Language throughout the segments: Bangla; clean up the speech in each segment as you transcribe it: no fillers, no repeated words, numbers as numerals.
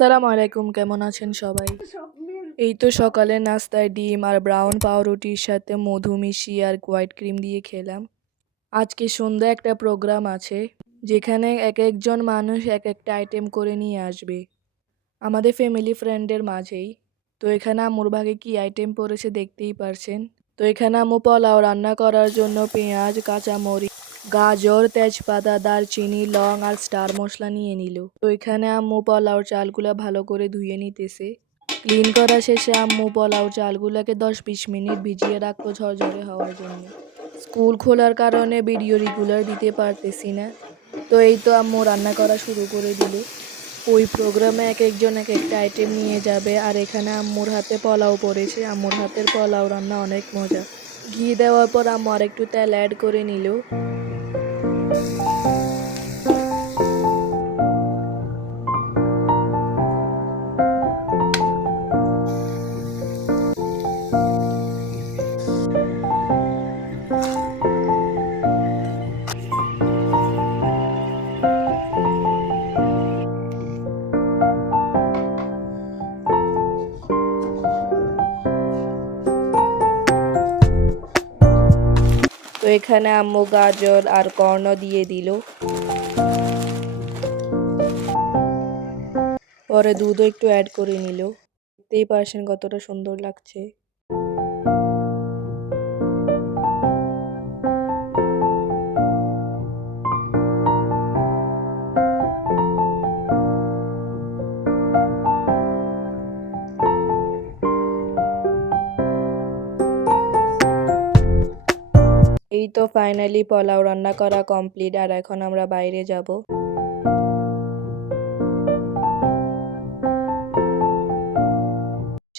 আসসালামু আলাইকুম, কেমন আছেন সবাই? এই তো সকালে নাস্তায় ডিম আর ব্রাউন পাউরুটির সাথে মধু মিশিয়ে আর হোয়াইট ক্রিম দিয়ে খেলাম। আজকে সন্ধ্যায় একটা প্রোগ্রাম আছে, যেখানে এক একজন মানুষ এক একটা আইটেম করে নিয়ে আসবে আমাদের ফ্যামিলি ফ্রেন্ডের মাঝেই। তো এখানে আম্মুর ভাগে কি আইটেম পড়েছে দেখতেই পারছেন। তো এখানে আম্মু পোলাও রান্না করার জন্য পেঁয়াজ, কাঁচামরিচ, গাজর, তেজপাতা, দারচিনি, লং আর স্টার মশলা নিয়ে নিল। তো এখানে আম্মু পোলাওর চালগুলা ভালো করে ধুয়ে নিতেছে। ক্লিন করা শেষে আম্মু পোলাও চালগুলাকে 10-20 মিনিট ভিজিয়ে রাখতো ঝরঝরে হওয়ার জন্য। স্কুল খোলার কারণে ভিডিও রেগুলার দিতে পারতেছি না। তো এই তো আম্মু রান্না করা শুরু করে দিল। ওই প্রোগ্রামে এক একজন এক একটা আইটেম নিয়ে যাবে, আর এখানে আম্মুর হাতে পোলাও পড়েছে। আম্মুর হাতের পোলাও রান্না অনেক মজা। ঘি দেওয়ার পর আম্মু আর একটু তেল অ্যাড করে নিল। তো এখানে আম্মু গাজর আর কর্ন দিয়ে দিল। পরে দুধও একটু অ্যাড করে নিল। দেখতেই পারছেন কতটা সুন্দর লাগছে। এই তো ফাইনালি পোলাও রান্না করা কমপ্লিট, আর এখন আমরা বাইরে যাব।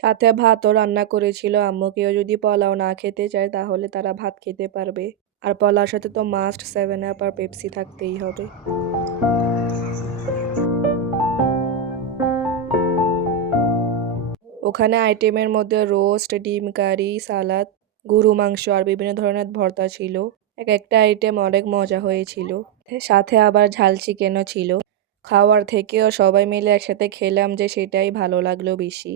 সাথে ভাতও রান্না করেছিল আম্মু। কেউ যদি পোলাও না খেতে চায় তাহলে তারা ভাত খেতে পারবে। আর পোলাওর সাথে তো মাস্ট 7 আপ আর পেপসি থাকতেই হবে। ওখানে আইটেমের মধ্যে রোস্ট, ডিম কারি, সালাদ, গরু মাংস আর বিভিন্ন ধরনের ভর্তা ছিল। এক একটা আইটেম অনেক মজা হয়েছিল। সাথে আবার ঝাল চিকেনও ছিল। খাওয়ার থেকেও সবাই মিলে একসাথে খেলাম যে সেটাই ভালো লাগলো বেশি।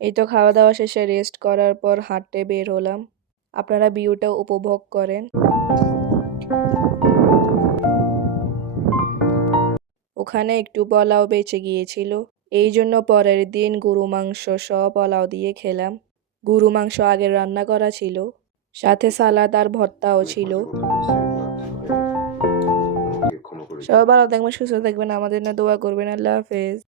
এই তো খাওয়া দাওয়া শেষে রেস্ট করার পর হাঁটতে বের হলাম। আপনারা ভিউটা উপভোগ করেন। ওখানে একটু পোলাও বেঁচে গিয়েছিল, এই জন্য পরের দিন গরু মাংস সহ পোলাও দিয়ে খেলাম। গরু মাংস আগে রান্না করা ছিল, সাথে সালাদ আর ভর্তাও ছিল। সবাই ভালো থাকবেন, সুস্থ থাকবেন, আমাদের না দোয়া করবেন। আল্লাহ হাফেজ।